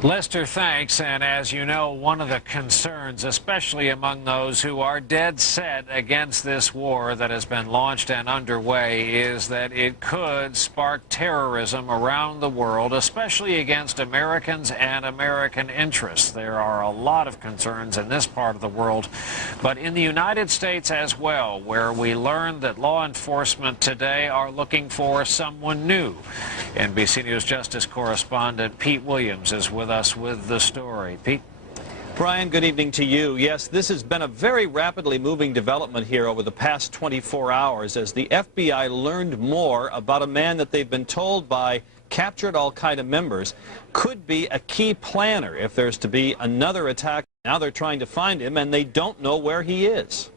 Lester, thanks. And as you know, one of the concerns, especially among those who are dead set against this war that has been launched and underway, is that it could spark terrorism around the world, especially against Americans and American interests. There are a lot of concerns in this part of the world, but in the United States as well, where we learned that law enforcement today are looking for someone new. NBC News Justice correspondent Pete Williams is with us with the story. Pete? Brian, good evening to you. Yes, this has been a very rapidly moving development here over the past 24 hours as the FBI learned more about a man that they've been told by captured al-Qaeda members could be a key planner if there's to be another attack. Now they're trying to find him and they don't know where he is.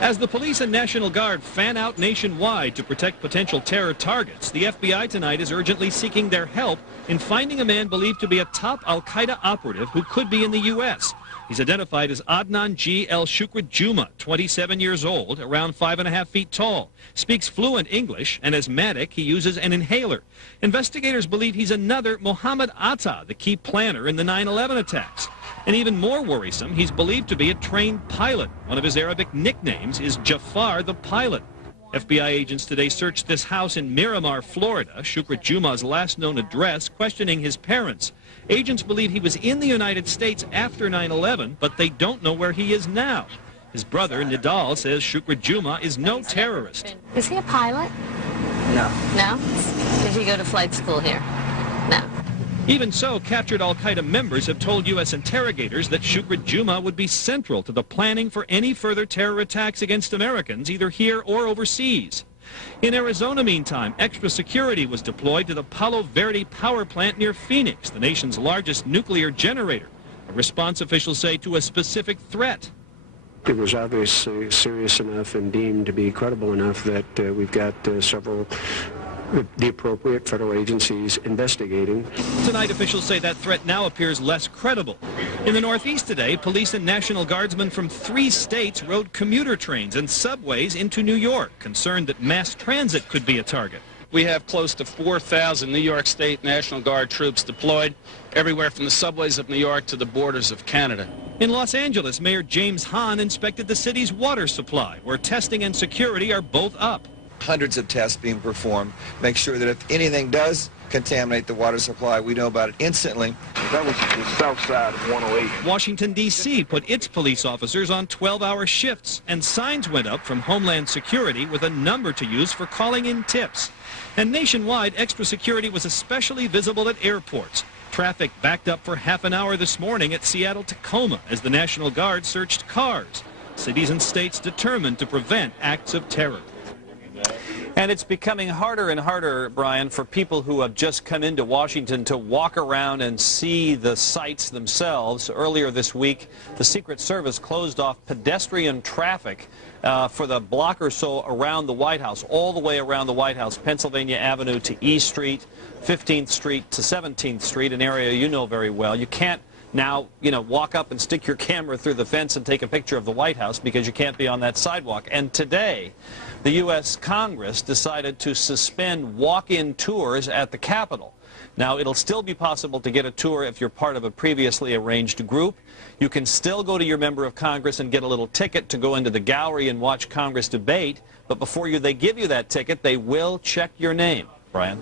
As the police and National Guard fan out nationwide to protect potential terror targets, the FBI tonight is urgently seeking their help in finding a man believed to be a top al-Qaeda operative who could be in the U.S. He's identified as Adnan el-Shukrijumah, 27 years old, around 5.5 feet tall, speaks fluent English, and as medic, he uses an inhaler. Investigators believe he's another Mohammed Atta, the key planner in the 9/11 attacks. And even more worrisome, he's believed to be a trained pilot. One of his Arabic nicknames is Jafar the Pilot. FBI agents today searched this house in Miramar, Florida, Shukrijumah's last known address, questioning his parents. Agents believe he was in the United States after 9/11, but they don't know where he is now. His brother, Nidal, says Shukrijumah is no terrorist. Is he a pilot? No. No? Did he go to flight school here? No. Even so, captured al-Qaeda members have told U.S. interrogators that Shukrijumah would be central to the planning for any further terror attacks against Americans, either here or overseas. In Arizona, meantime, extra security was deployed to the Palo Verde power plant near Phoenix, the nation's largest nuclear generator, a response officials say to a specific threat. It was obviously serious enough and deemed to be credible enough that we've got several the appropriate federal agencies investigating. Tonight, officials say that threat now appears less credible. In the Northeast today, police and National Guardsmen from 3 states rode commuter trains and subways into New York, concerned that mass transit could be a target. We have close to 4,000 New York State National Guard troops deployed everywhere from the subways of New York to the borders of Canada. In Los Angeles, Mayor James Hahn inspected the city's water supply, where testing and security are both up. Hundreds of tests being performed, make sure that if anything does contaminate the water supply, we know about it instantly. That was the south side of 108. Washington, D.C. put its police officers on 12-hour shifts, and signs went up from Homeland Security with a number to use for calling in tips. And nationwide, extra security was especially visible at airports. Traffic backed up for half an hour this morning at Seattle-Tacoma as the National Guard searched cars. Cities and states determined to prevent acts of terror. And it's becoming harder and harder, Brian, for people who have just come into Washington to walk around and see the sights themselves. Earlier this week, the Secret Service closed off pedestrian traffic for the block or so around the White House, all the way around the White House, Pennsylvania Avenue to E Street, 15th Street to 17th Street, an area you know very well. You can't now, walk up and stick your camera through the fence and take a picture of the White House because you can't be on that sidewalk. And today, the U.S. Congress decided to suspend walk-in tours at the Capitol. Now, it'll still be possible to get a tour if you're part of a previously arranged group. You can still go to your member of Congress and get a little ticket to go into the gallery and watch Congress debate, but before they give you that ticket, they will check your name. Brian?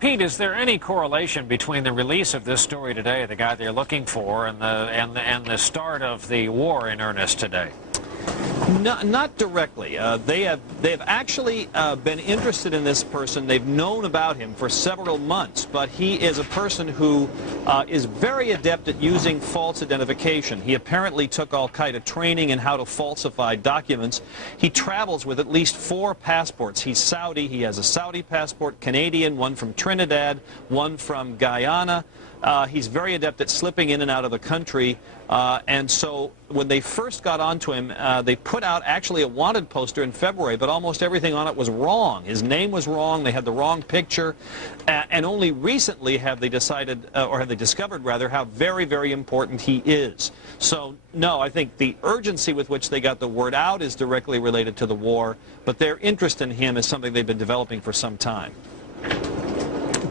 Pete, is there any correlation between the release of this story today, the guy they're looking for, and the start of the war in earnest today? Not directly. They've actually been interested in this person. They've known about him for several months, but he is a person who is very adept at using false identification. He apparently took al-Qaeda training in how to falsify documents. He travels with at least 4 passports. He's Saudi. He has a Saudi passport, Canadian, one from Trinidad, one from Guyana. He's very adept at slipping in and out of the country, and so when they first got onto him, they put out actually a wanted poster in February, but almost everything on it was wrong. His name was wrong, they had the wrong picture, and only recently have they decided, or have they discovered rather, how very, very important he is. So, no, I think the urgency with which they got the word out is directly related to the war, but their interest in him is something they've been developing for some time.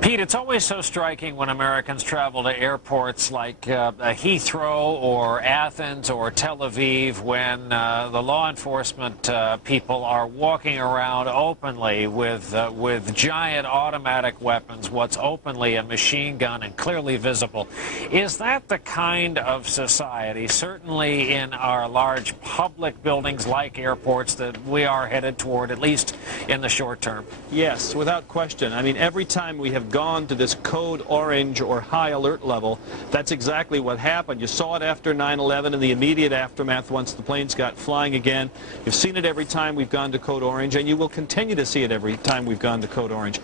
Pete, it's always so striking when Americans travel to airports like Heathrow or Athens or Tel Aviv when the law enforcement people are walking around openly with giant automatic weapons, what's openly a machine gun and clearly visible. Is that the kind of society, certainly in our large public buildings like airports, that we are headed toward, at least in the short term? Yes, without question. I mean, every time we have gone to this code orange or high alert level, that's exactly what happened. You saw it after 9/11 and the immediate aftermath once the planes got flying again. You've seen it every time we've gone to code orange, and you will continue to see it every time we've gone to code orange.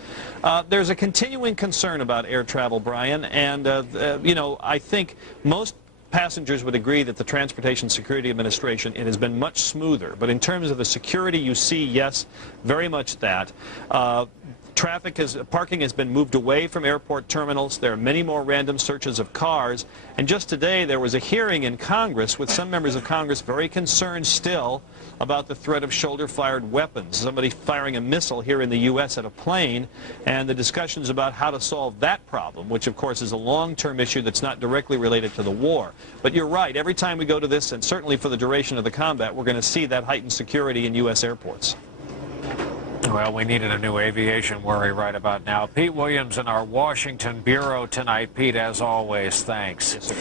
There's a continuing concern about air travel, Brian, and you know, I think most passengers would agree that the Transportation Security Administration, it has been much smoother. But in terms of the security you see, yes, very much that. Parking has been moved away from airport terminals. There are many more random searches of cars. And just today there was a hearing in Congress with some members of Congress very concerned still about the threat of shoulder-fired weapons, somebody firing a missile here in the U.S. at a plane, and the discussions about how to solve that problem, which of course is a long-term issue that's not directly related to the war. But you're right, every time we go to this, and certainly for the duration of the combat, we're going to see that heightened security in U.S. airports. Well, we needed a new aviation worry right about now. Pete Williams in our Washington Bureau tonight. Pete, as always, thanks. Yes, sir.